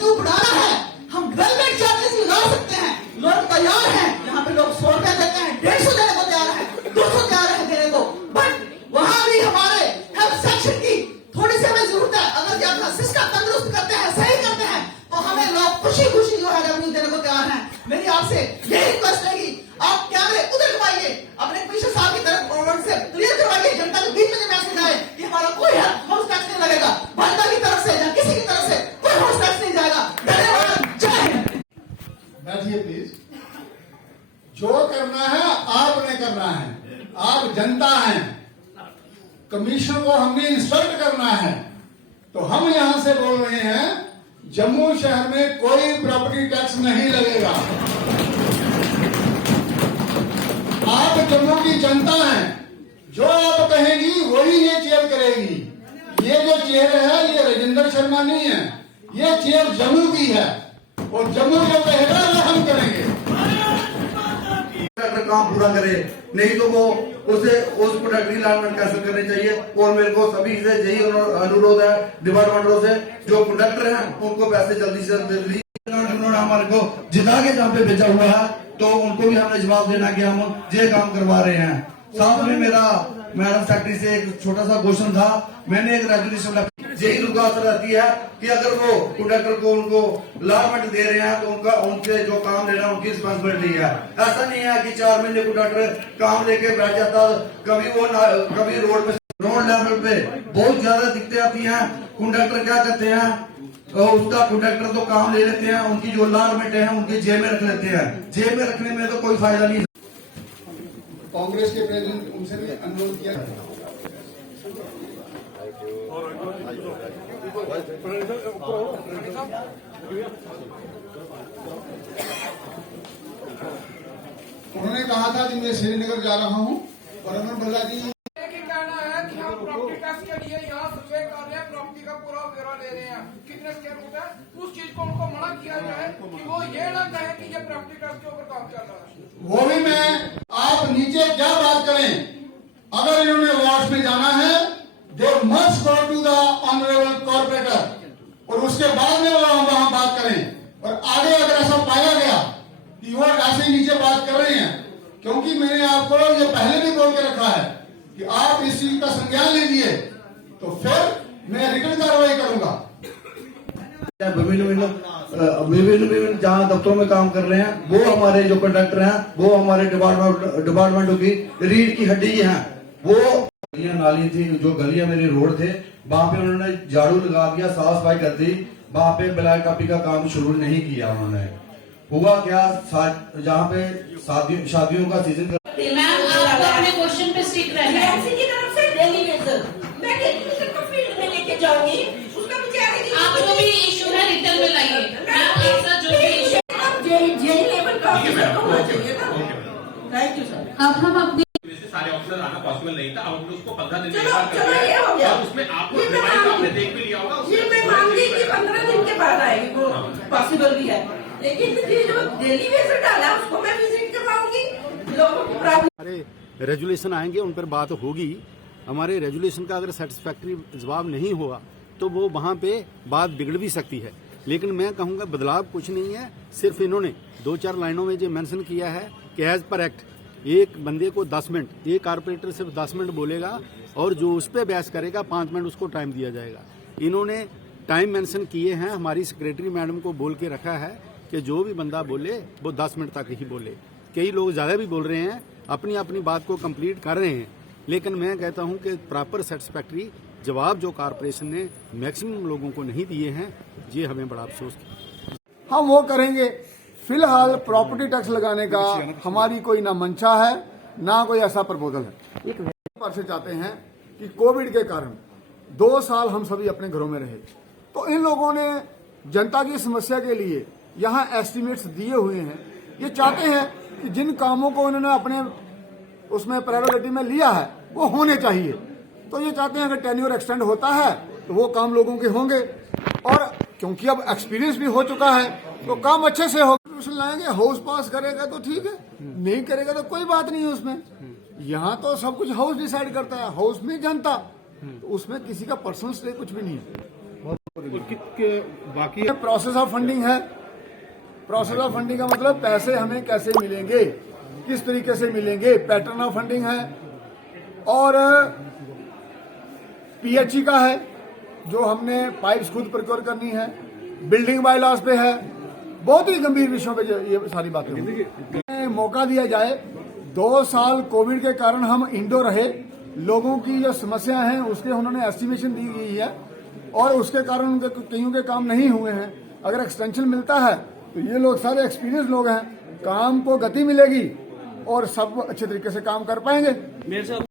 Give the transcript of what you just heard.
Revenue बढ़ाना है, हम डेवलपमेंट चार्जेस लगा सकते हैं, लोग तैयार हैं। यहाँ पे लोग 100 रुपया देते हैं, 150 देने को तैयार है, 200 तैयार है देने को, बट वहां भी हमारे हेल्थ सेक्शन की थोड़ी सी हमें जरूरत है। अगर ये अपना सिस्टम तंदुरुस्त करते हैं, सही करते हैं, तो हमें लोग खुशी खुशी जो है रेवेन्यू देने को तैयार हैं। मेरी आपसे यही रिक्वेस्ट है कि आप कैमरे उधर घुमाइए, अपने पीछे साहब की तरफ गवर्नमेंट से क्लियर करवाइए, जनता के बीच में मैसेज आए कि हमारा कोई हाउस टैक्स नहीं लगेगा, भाजपा की तरफ से या किसी की तरफ से कोई हाउस टैक्स नहीं जाएगा। धन्यवाद, जय हिंद। बैठिए प्लीज। जो करना है आपने करना है, आप जनता हैं, कमीशन को हमने इंस्ट्रक्ट करना है। तो हम यहां से बोल रहे हैं जम्मू शहर में कोई प्रॉपर्टी टैक्स नहीं लगेगा। आप जम्मू की जनता हैं, जो आप कहेंगी वही ये चेयर करेगी। ये जो चेयर है ये राजेंद्र शर्मा नहीं है, ये चेयर जम्मू की है और जम्मू जो कहेगा वो हम करेंगे। काम पूरा करे, नहीं तो वो उसे उस प्रोडक्ट की लाइनमेंट कैंसिल करनी चाहिए। और मेरे को सभी से यही अनुरोध है डिपार्टमेंटों से, जो कंडक्टर हैं उनको पैसे जल्दी से जल्दी, उन्होंने हमारे को जिता के जहाँ पे भेजा हुआ है तो उनको भी हमें जवाब देना कि हम ये काम करवा रहे हैं। साथ में मेरा मैडम सेक्रेटरी से एक छोटा सा क्वेश्चन था, मैंने एक रेजोल्यूशन यही रुकावट रहती है कि अगर वो कंडक्टर को उनको लाभमेंट दे रहे हैं तो उनका उनसे जो काम लेना उनकी रिस्पॉन्सिबिलिटी है। ऐसा नहीं है कि 4 महीने कंडक्टर काम लेके बैठ जाता, कभी रोड लेवल पे बहुत ज्यादा दिक्कतें आती हैं। कंडक्टर क्या करते हैं, उसका कंडक्टर तो काम ले लेते हैं, उनकी जो लाभमेंट है उनकी जेब में रख लेते हैं। जेब में रखने में तो कोई फायदा नहीं। कांग्रेस के प्रेसिडेंट उनसे भी अनुरोध किया। उन्होंने कहा था कि मैं श्रीनगर जा रहा हूं और उन्होंने बोला कि कहना है कि हम प्रॉपर्टी टैक्स के लिए यहाँ सर्वे कर रहे हैं, प्रॉपर्टी का पूरा ब्यौरा ले रहे हैं, कितने स्क्वायर फुट है, उस चीज को उनको मना किया जाए कि वो ये ना कहे कि ये प्रॉपर्टी टैक्स के ऊपर काम चल रहा है। वो भी मैं आप नीचे क्या बात करें, अगर इन्होंने वार्ड में जाना है they must go to the honourable corporator और उसके बाद में वहां बात करें। और आगे अगर ऐसा पाया गया कि वो ऐसे ही नीचे बात कर रहे हैं, क्योंकि मैंने आपको ये पहले भी बोल के रखा है कि आप इस चीज का संज्ञान लीजिए तो फिर मैं रिटर्न कार्रवाई करूंगा। विभिन्न जहाँ दफ्तरों में काम कर रहे हैं वो हमारे जो कंडक्टर हैं वो हमारे डिपार्टमेंटों की रीढ़ की हड्डी हैं। वो नाली थी, जो गलियां मेरे रोड थे वहां पे उन्होंने झाड़ू लगा दिया, साफ सफाई कर दी, वहां पे ब्लैक कॉपी का काम शुरू नहीं किया उन्होंने। हुआ क्या, जहाँ पे शादियों का सीजन मैम आप अपने क्वेश्चन पे स्टिक रहना है। की तरफ से डेली वेजर मैं डेली वेजर को फील्ड में लेके जाऊंगी, उसका मुझे आप जो भी इशू है रिटर्न में लाइए। मैम ऐसा जो भी इशू जेई लेवल का ऑफिसर को होना चाहिए ना। Thank you sir. अब हम अपने सारे ऑफिसर आना पॉसिबल नहीं था, अब उसको 15 दिन चलो ये हो गया, उसमें आपने देख भी लिया होगा। ये मैं मानती कि 15 दिन के बाद आएगी, वो पॉसिबल भी है, लेकिन ये जो डेली वेजर डाला उसको मैं विजिट करवाऊंगी। लोगों की हमारे रेजुलेशन आएंगे, उन पर बात होगी। हमारे रेजुलेशन का अगर सेटिस्फैक्ट्री जवाब नहीं हुआ तो वो वहाँ पे बात बिगड़ भी सकती है। लेकिन मैं कहूँगा बदलाव कुछ नहीं है, सिर्फ इन्होंने 2-4 लाइनों में जो मेंशन किया है कि एज पर एक्ट एक बंदे को 10 मिनट, एक कारपोरेटर सिर्फ 10 मिनट बोलेगा और जो उस पर बहस करेगा 5 मिनट उसको टाइम दिया जाएगा। इन्होंने टाइम मेंशन किए हैं, हमारी सेक्रेटरी मैडम को बोल के रखा है कि जो भी बंदा बोले वो 10 मिनट तक ही बोले। कई लोग ज़्यादा भी बोल रहे हैं, अपनी अपनी बात को कंप्लीट कर रहे हैं, लेकिन मैं कहता हूं कि प्रॉपर सेटिस्फैक्ट्री जवाब जो कारपोरेशन ने मैक्सिमम लोगों को नहीं दिए हैं, ये हमें बड़ा अफसोस है। हम वो करेंगे। फिलहाल प्रॉपर्टी टैक्स लगाने का हमारी कोई ना मंशा है ना कोई ऐसा प्रपोजल है। एक पर से चाहते हैं कि कोविड के कारण 2 साल हम सभी अपने घरों में रहे, तो इन लोगों ने जनता की समस्या के लिए यहाँ एस्टिमेट्स दिए हुए हैं। ये चाहते हैं कि जिन कामों को उन्होंने अपने उसमें प्रेरोगेटिव में लिया है वो होने चाहिए। तो ये चाहते हैं अगर टेन्योर एक्सटेंड होता है तो वो काम लोगों के होंगे, और क्योंकि अब एक्सपीरियंस भी हो चुका है तो काम अच्छे से हो लाएंगे। हाउस पास करेगा तो ठीक है, नहीं करेगा तो कोई बात नहीं है उसमें। यहाँ तो सब कुछ हाउस डिसाइड करता है, हाउस में जनता, तो उसमें किसी का पर्सनल स्टे कुछ भी नहीं है। बाकी प्रोसेस ऑफ फंडिंग है। प्रोसेस ऑफ फंडिंग का मतलब पैसे हमें कैसे मिलेंगे, किस तरीके से मिलेंगे, पैटर्न ऑफ फंडिंग है। और पीएचई का है, जो हमने पाइप्स खुद प्रोक्योर करनी है, बिल्डिंग बायलॉज पे है, बहुत ही गंभीर विषयों पे ये सारी बातें होंगी। मौका दिया जाए, 2 साल कोविड के कारण हम इंडोर रहे, लोगों की जो समस्या है उसके उन्होंने एस्टिमेशन दी गई है और उसके कारण उनके कईयों के काम नहीं हुए हैं। अगर एक्सटेंशन मिलता है तो ये लोग सारे एक्सपीरियंस लोग हैं, काम को गति मिलेगी और सब अच्छे तरीके से काम कर पाएंगे।